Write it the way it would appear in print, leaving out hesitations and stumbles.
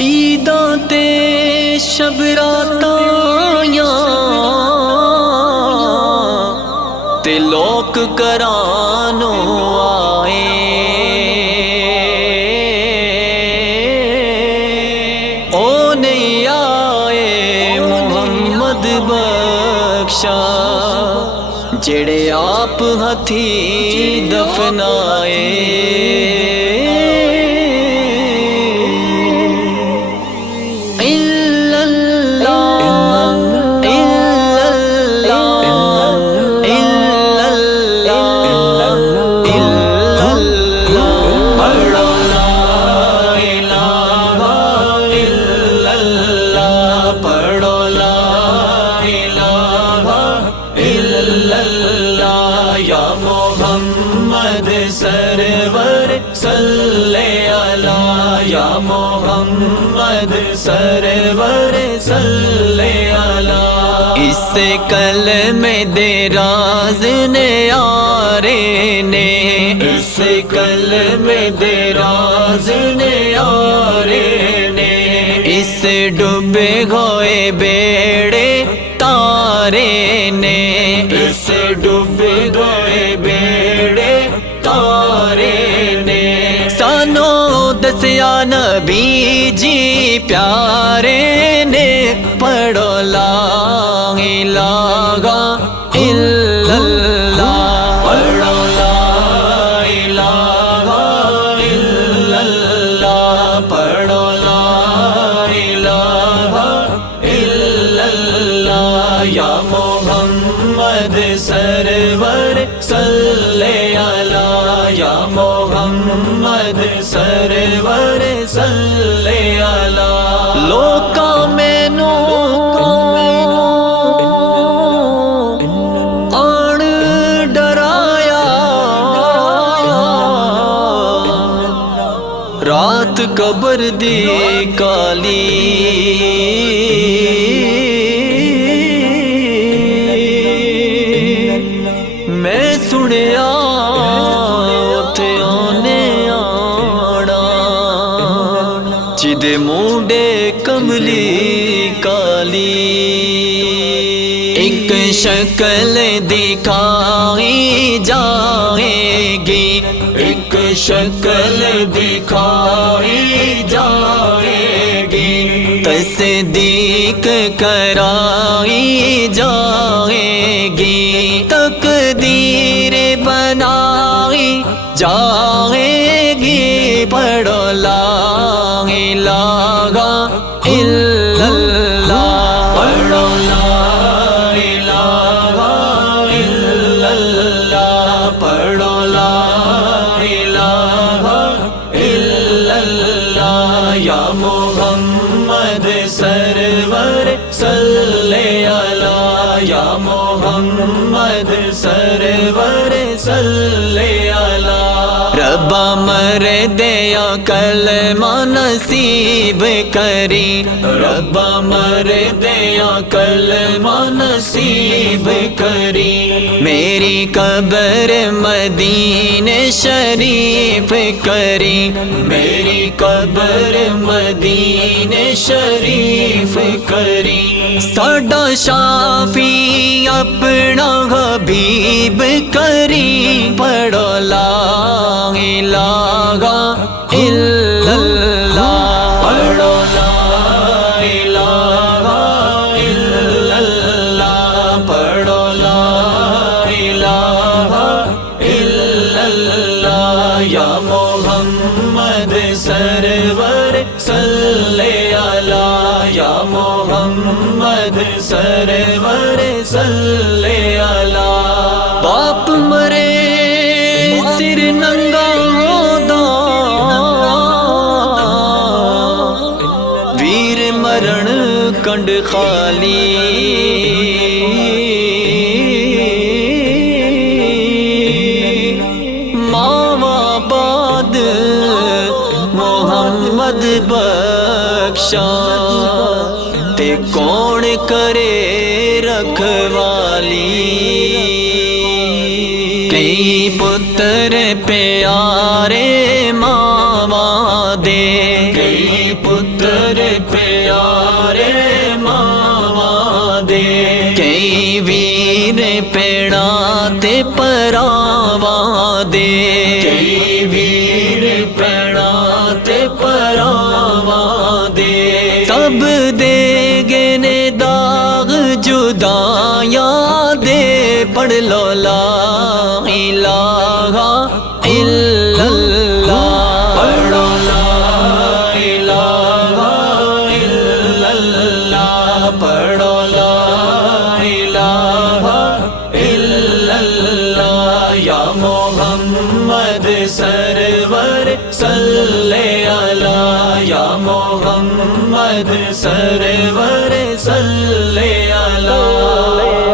عیداں تے شب راتاں تے لوک کرانو آئے او نہیں آئے محمد بخشا جڑے آپ ہتھی دفنائے یا محمد سرور صلی علی یا محمد سرور صلی علی اس کلمے دے راز نیارے نے اس کلمے دے راز نیارے نے اس ڈوبے ہوئے بیڑے تارے نے اس ڈوبے ہوئے بیڑے تارے نے سانو دسیا نبی جی پیارے نے پڑھو لا الہ الا اللہ پڑھو لا الہ الا اللہ پڑھو لا الہ الا اللہ یا محمد سرور صلی علی یا محمد سرور صلی علی لوکا مینو آن ڈرایا رات قبر دی کالی میں سنیا اتے آنے آڑا جدے مونڈے کملی کالی ایک شکل دکھائی جائے گی ایک شکل دکھائی جائے گی تصدیق کرائی جائے گی تقدیر بنائی جائے گی پڑھو لا الہ الا اللہ پڑھو لا الہ الا اللہ پڑھو لا الہ الا اللہ یا محمد سرور صلی علی یا محمد سرور صلی علی ربا مرد یا کلمہ نصیب کری ربا مرد یا کلمہ نصیب کری میری قبر مدینہ شریف کری میری قبر مدینہ شریف کری ساڈا شافی اپنا حبیب کری پڑھو لا الہ الا اللہ پڑھو لا الہ الا اللہ پڑھو لا الہ الا اللہ یا محمد سرور صلی علی یا محمد سرور صلی علی باپ مرے سر ننگا دا ویر مرن کنڈ خالی ماوا باد محمد بخشا تے کون کرے رکھوالی کئی پتر پیارے ماوا دے کئی پتر پیارے ماواں دے کئی ویر پیڑا تے پراواں دے کئی ویر پیڑا تے پراواں دے سب دے گے نے داغ جدائیاں دے پڑھ لو لا الہ الا اللہ پڑھو لا الہ الا اللہ پڑھو لا الہ الا اللہ یا محمد سرور صلی علی یا محمد سرور صلی علی